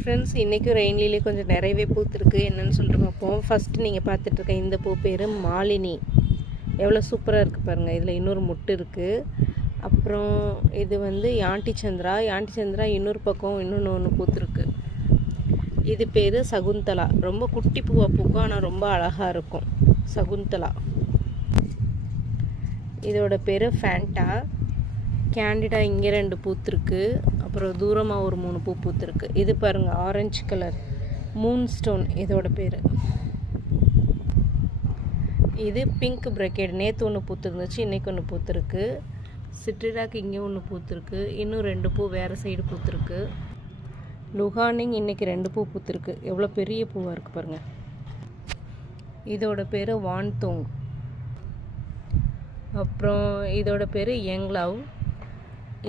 Friends, இன்றைக்கும் rain lily கொஞ்சம் நிறையவே பூத்துருக்கு. என்னென்னு சொல்லிட்டு பார்ப்போம். ஃபஸ்ட்டு நீங்கள் பார்த்துட்ருக்க இந்த பூ பேர் மாலினி. எவ்வளோ சூப்பராக இருக்குது பாருங்கள். இதில் இன்னொரு மொட்டு இருக்குது. அப்புறம் இது வந்து யாண்டி சந்திரா இன்னொரு பக்கம் இன்னொன்று ஒன்று பூத்துருக்கு. இது பேர் சகுந்தலா. ரொம்ப குட்டி பூவாக பூக்கும், ஆனால் ரொம்ப அழகாக இருக்கும். சகுந்தலா. இதோட பேர் ஃபேண்டா. கேண்டிடா இங்கே 2 பூத்துருக்கு. அப்புறம் தூரமாக ஒரு 3 பூ பூத்துருக்கு. இது பாருங்கள், ஆரஞ்சு கலர் மூன் ஸ்டோன் இதோட பேர். இது பிங்க் பிரக்கெட். நேற்று ஒன்று பூத்துருந்துச்சு, இன்றைக்கி ஒன்று பூத்துருக்கு. சிட்ரிடாக்கு இங்கே ஒன்று பூத்துருக்கு. இன்னும் 2 பூ வேறு சைடு பூத்துருக்கு. லுஹானிங் இன்றைக்கி 2 பூ பூத்துருக்கு. எவ்வளோ பெரிய பூவாக இருக்குது பாருங்கள். இதோட பேர் வான்தோங். அப்புறம் இதோட பேர் யங் லவ்.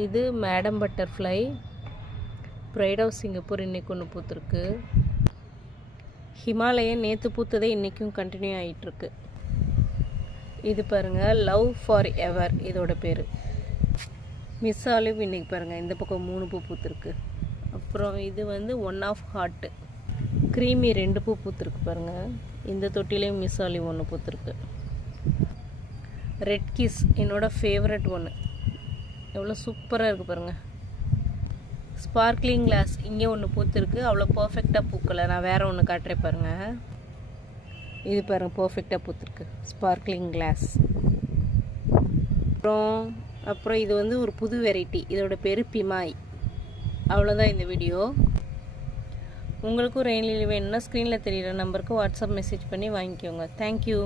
இது madam butterfly. Pride of Singapore இன்றைக்கி ஒன்று பூத்துருக்கு. ஹிமாலயன் நேற்று பூத்ததே இன்றைக்கும் கண்டினியூ ஆகிட்டுருக்கு. இது பாருங்கள், லவ் ஃபார் எவர் இதோட பேர். மிஸ் ஆலிவ் இன்றைக்கி பாருங்கள், இந்த பக்கம் 3 பூ பூத்துருக்கு. அப்புறம் இது வந்து ஒன் ஆஃப் ஹார்ட்டு. க்ரீமி 2 பூ பூத்துருக்கு பாருங்கள். இந்த தொட்டிலையும் மிஸ் ஆலிவ் ஒன்று பூத்துருக்கு. ரெட் கிஸ் என்னோடய ஃபேவரட் ஒன்று. எவ்வளோ சூப்பராக இருக்குது பாருங்கள். ஸ்பார்க்லிங் கிளாஸ் இங்கே ஒன்று பூத்துருக்கு. அவ்வளோ பர்ஃபெக்டாக பூக்கலை. நான் வேறு ஒன்று காட்டுறேன் பாருங்கள். இது பாருங்கள், பர்ஃபெக்டாக பூத்துருக்கு ஸ்பார்க்லிங் கிளாஸ். அப்புறம் இது வந்து ஒரு புது வெரைட்டி. இதோட பேர் பிமாய். அவ்வளோதான் இந்த வீடியோ. உங்களுக்கும் ரெயின் லில்லி வேணும்னா ஸ்க்ரீனில் தெரிகிற நம்பருக்கு வாட்ஸ்அப் மெசேஜ் பண்ணி வாங்கிக்கோங்க. தேங்க்யூ.